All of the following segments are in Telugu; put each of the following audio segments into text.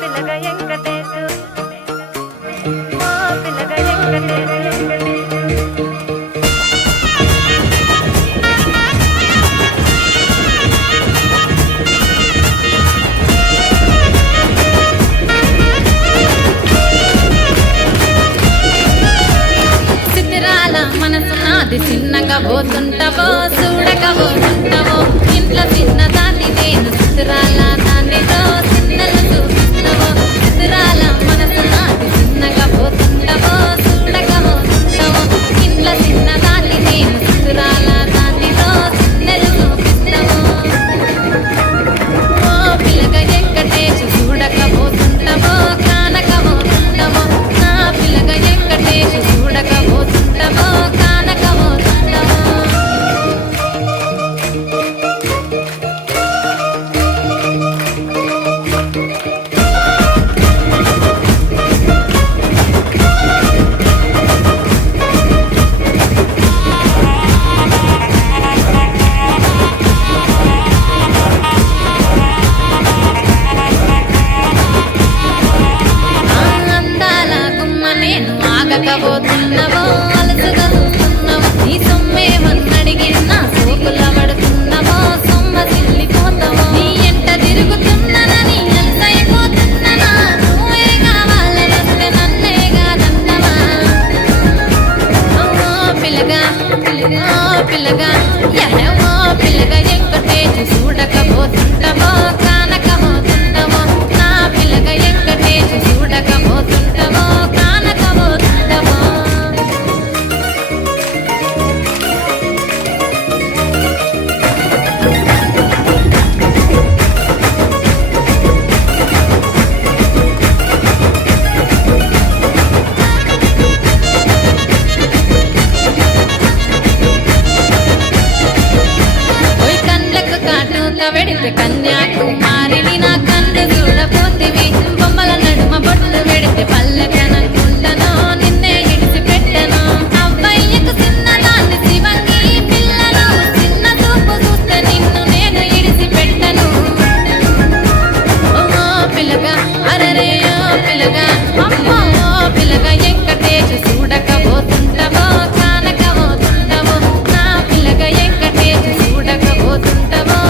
పిల్లగా వెంకటేశు పిల్లగా వెంకటేశు మనసునాది చిన్నగా పోతుంటావో చూడగా పోతుంటావో ఇంట్లో చిన్నదాన్ని నేను చిత్రాల దానితో చిన్నలు చూపిస్తావో చిత్రాల మనసునాది చిన్నగా పోతుంటావో చూడగా పోతుంటావో ఇంట్లో చిన్నదాన్ని నేను చిత్రాల దానితో చిన్నలు చూపిస్తావో ఓ పిల్లగా వెంకటేశు చూడక పోతుంటావో కానక పోతుంటావో నా పిల్లగా వెంకటేశు చూడక పోతుంటావో ఆగకపోతున్నావో అలసుగా చూస్తున్నావో నీ సొమ్మేమన్నడిగినా సోకుల పడుతున్నావో సొమ్మ సిల్లిపోతావో నీ ఎంట తిరుగుతున్నానని అలసైపోతున్నానా నువ్వే కావాలని వస్తే నన్నే కాదన్నవా ఓ పిల్లగా ఓ పిల్లగా ఓ పిల్లగా వెంకటేశు చూడకపోతుంటావో కానకపోతుంటావో నా పిల్లగా వెంకటేశు చూడకపోతుంటావో వెడితే కన్యాకుమారిని నా కన్ను చూడపోతివి బొమ్మల నడుమ బొట్టు వెడితే పల్లెకనుకుంటనో నిన్నే ఇడిసి పెట్టను అవ్వయ్యకు చిన్నదాన్ని శివంగి పిల్లను చిన్న చూపు చూస్తే నిన్ను నేను ఇడిసి పెట్టను ఓ పిల్లగా అరరే ఓ పిల్లగా అమ్మో ఓ పిల్లగా వెంకటేశు చూడకపోతుంటావో కానకపోతుంటావో నా పిల్లగా వెంకటేశు చూడకపోతుంటావో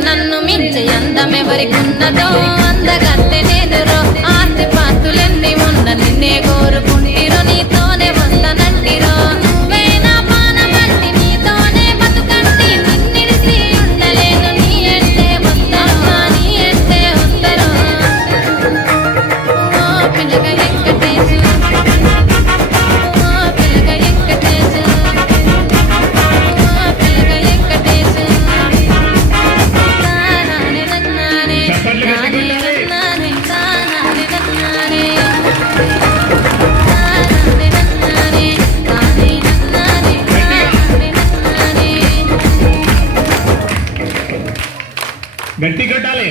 నన్ను మించి అందమెవరికున్నదో అందగత్తె నేనురో ఆస్తి పాస్తులెన్ని ఉన్న నిన్నే కోరుకుంటిరో నీతోనే వస్తానంటిరో నువ్వే నా పానమంటి నీతోనే బతుకంటి నిన్నిడిసి ఉండలేను నీ అంటే వస్తాను నీ అంటే వస్తారు ఓ పిల్లగా వెంకటేశు ఓ పిల్లగా వెంకటేశు ఓ పిల్లగా వెంకటేశు గట్టి కట్టాలి.